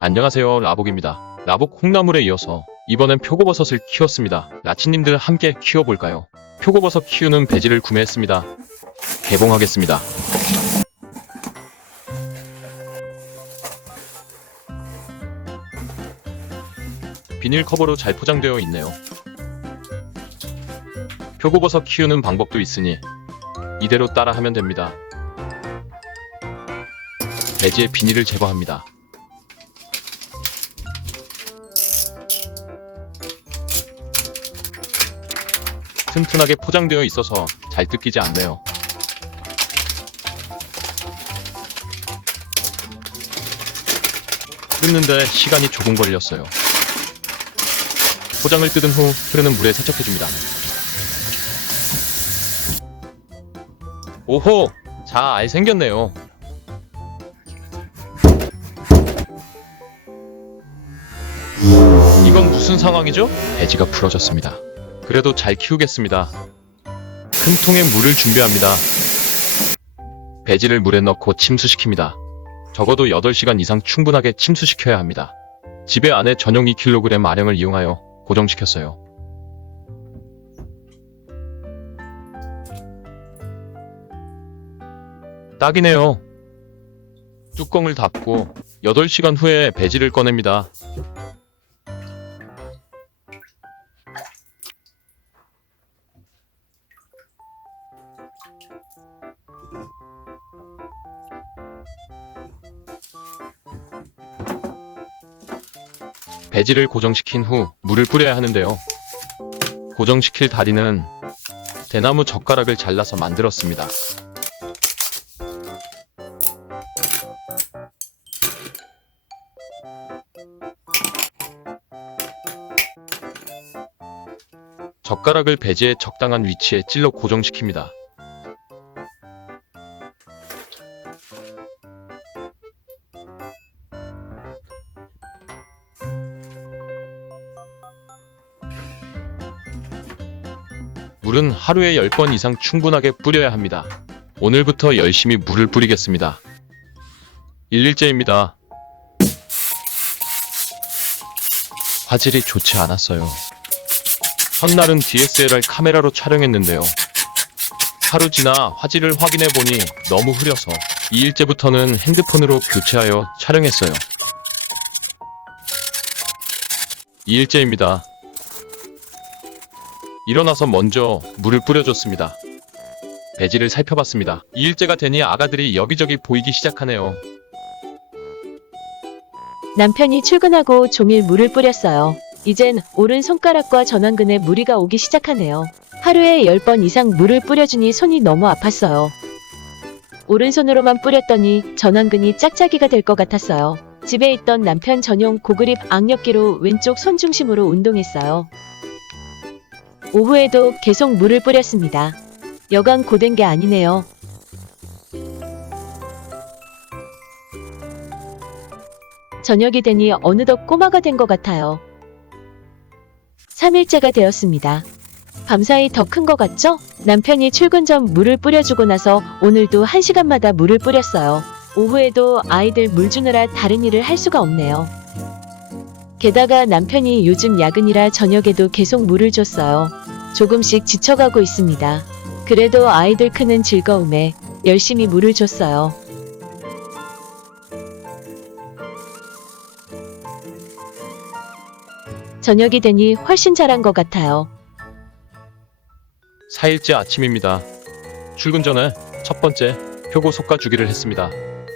안녕하세요 라복입니다. 라복 콩나물에 이어서 이번엔 표고버섯을 키웠습니다. 라치님들 함께 키워볼까요? 표고버섯 키우는 배지를 구매했습니다. 개봉하겠습니다. 비닐 커버로 잘 포장되어 있네요. 표고버섯 키우는 방법도 있으니 이대로 따라하면 됩니다. 배지의 비닐을 제거합니다. 튼튼하게 포장되어 있어서 잘 뜯기지 않네요. 뜯는데 시간이 조금 걸렸어요. 포장을 뜯은 후 흐르는 물에 세척해줍니다. 오호! 잘 생겼네요. 이건 무슨 상황이죠? 배지가 부러졌습니다. 그래도 잘 키우겠습니다. 큰 통에 물을 준비합니다. 배지를 물에 넣고 침수시킵니다. 적어도 8시간 이상 충분하게 침수시켜야 합니다. 집에 안에 전용 2kg 아령을 이용하여 고정시켰어요. 딱이네요. 뚜껑을 닫고 8시간 후에 배지를 꺼냅니다. 배지를 고정시킨 후 물을 뿌려야 하는데요. 고정시킬 다리는 대나무 젓가락을 잘라서 만들었습니다. 젓가락을 배지의 적당한 위치에 찔러 고정시킵니다. 물은 하루에 10번 이상 충분하게 뿌려야 합니다. 오늘부터 열심히 물을 뿌리겠습니다. 1일째입니다. 화질이 좋지 않았어요. 첫날은 DSLR 카메라로 촬영했는데요. 하루 지나 화질을 확인해 보니 너무 흐려서 2일째부터는 핸드폰으로 교체하여 촬영했어요. 2일째입니다. 일어나서 먼저 물을 뿌려줬습니다. 배지를 살펴봤습니다. 2일째가 되니 아가들이 여기저기 보이기 시작하네요. 남편이 출근하고 종일 물을 뿌렸어요. 이젠 오른 손가락과 전완근에 무리가 오기 시작하네요. 하루에 10번 이상 물을 뿌려주니 손이 너무 아팠어요. 오른손으로만 뿌렸더니 전완근이 짝짝이가 될 것 같았어요. 집에 있던 남편 전용 고그립 악력기로 왼쪽 손 중심으로 운동했어요. 오후에도 계속 물을 뿌렸습니다. 여간 고된 게 아니네요. 저녁이 되니 어느덧 꼬마가 된 것 같아요. 3일째가 되었습니다. 밤사이 더 큰 것 같죠? 남편이 출근 전 물을 뿌려주고 나서 오늘도 1시간마다 물을 뿌렸어요. 오후에도 아이들 물 주느라 다른 일을 할 수가 없네요. 게다가 남편이 요즘 야근이라 저녁에도 계속 물을 줬어요. 조금씩 지쳐가고 있습니다. 그래도 아이들 크는 즐거움에 열심히 물을 줬어요. 저녁이 되니 훨씬 잘한 것 같아요. 4일째 아침입니다. 출근 전에 첫 번째 표고 솎아주기를 했습니다.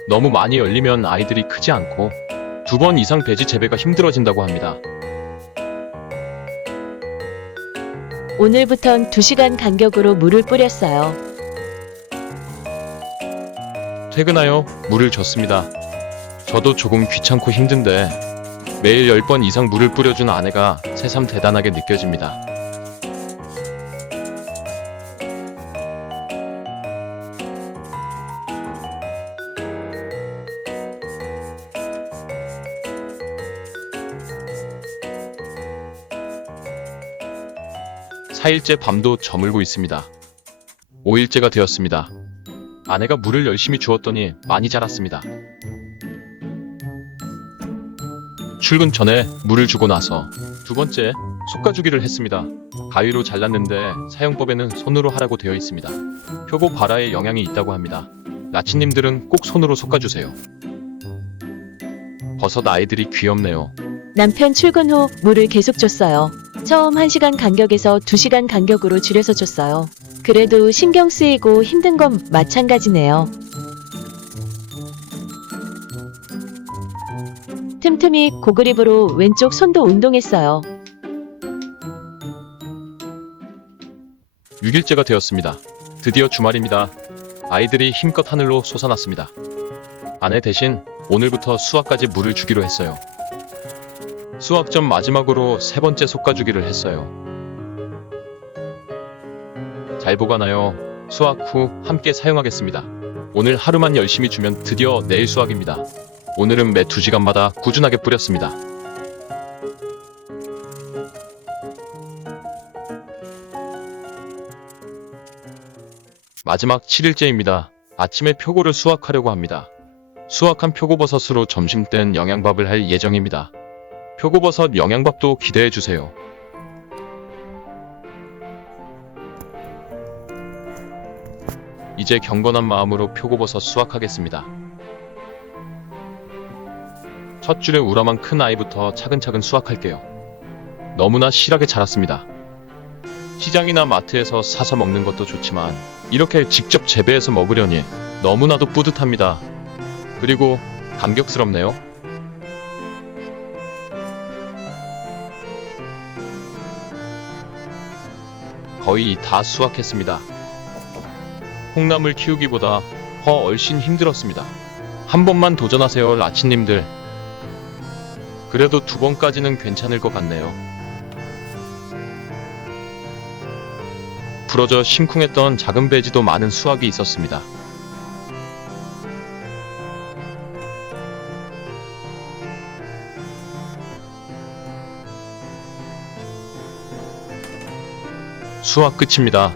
너무 많이 열리면 아이들이 크지 않고 두 번 이상 배지 재배가 힘들어진다고 합니다. 오늘부턴 2시간 간격으로 물을 뿌렸어요. 퇴근하여 물을 줬습니다. 저도 조금 귀찮고 힘든데 매일 10번 이상 물을 뿌려준 아내가 새삼 대단하게 느껴집니다. 사일째 밤도 저물고 있습니다. 5일째가 되었습니다. 아내가 물을 열심히 주었더니 많이 자랐습니다. 출근 전에 물을 주고 나서 두 번째 솎아주기를 했습니다. 가위로 잘랐는데 사용법에는 손으로 하라고 되어 있습니다. 표고 발화에 영향이 있다고 합니다. 나치님들은 꼭 손으로 솎아주세요. 버섯 아이들이 귀엽네요. 남편 출근 후 물을 계속 줬어요. 처음 1시간 간격에서 2시간 간격으로 줄여서 줬어요. 그래도 신경 쓰이고 힘든 건 마찬가지네요. 틈틈이 고그립으로 왼쪽 손도 운동했어요. 6일째가 되었습니다. 드디어 주말입니다. 아이들이 힘껏 하늘로 솟아났습니다. 아내 대신 오늘부터 수학까지 물을 주기로 했어요. 수학 점 마지막으로 세 번째 솎아주기를 했어요. 잘 보관하여 수학 후 함께 사용하겠습니다. 오늘 하루만 열심히 주면 드디어 내일 수학입니다. 오늘은 매 2시간마다 꾸준하게 뿌렸습니다. 마지막 7일째입니다. 아침에 표고를 수확하려고 합니다. 수확한 표고버섯으로 점심 땐 영양밥을 할 예정입니다. 표고버섯 영양밥도 기대해 주세요. 이제 경건한 마음으로 표고버섯 수확하겠습니다. 첫 줄에 우람한 큰 아이부터 차근차근 수확할게요. 너무나 실하게 자랐습니다. 시장이나 마트에서 사서 먹는 것도 좋지만 이렇게 직접 재배해서 먹으려니 너무나도 뿌듯합니다. 그리고 감격스럽네요. 거의 다 수확했습니다. 콩나물 키우기보다 훨씬 힘들었습니다. 한 번만 도전하세요, 라치님들. 그래도 두 번까지는 괜찮을 것 같네요. 부러져 심쿵했던 작은 배지도 많은 수확이 있었습니다. 수확 끝입니다.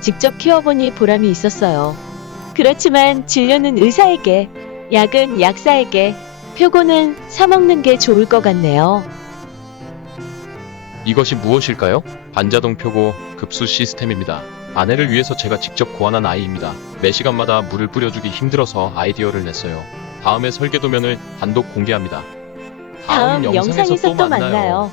직접 키워보니 보람이 있었어요. 그렇지만 진료는 의사에게, 약은 약사에게, 표고는 사먹는 게 좋을 것 같네요. 이것이 무엇일까요? 반자동 표고 급수 시스템입니다. 아내를 위해서 제가 직접 고안한 아이입니다. 매 시간마다 물을 뿌려주기 힘들어서 아이디어를 냈어요. 다음에 설계도면을 단독 공개합니다. 다음 영상에서 또 만나요.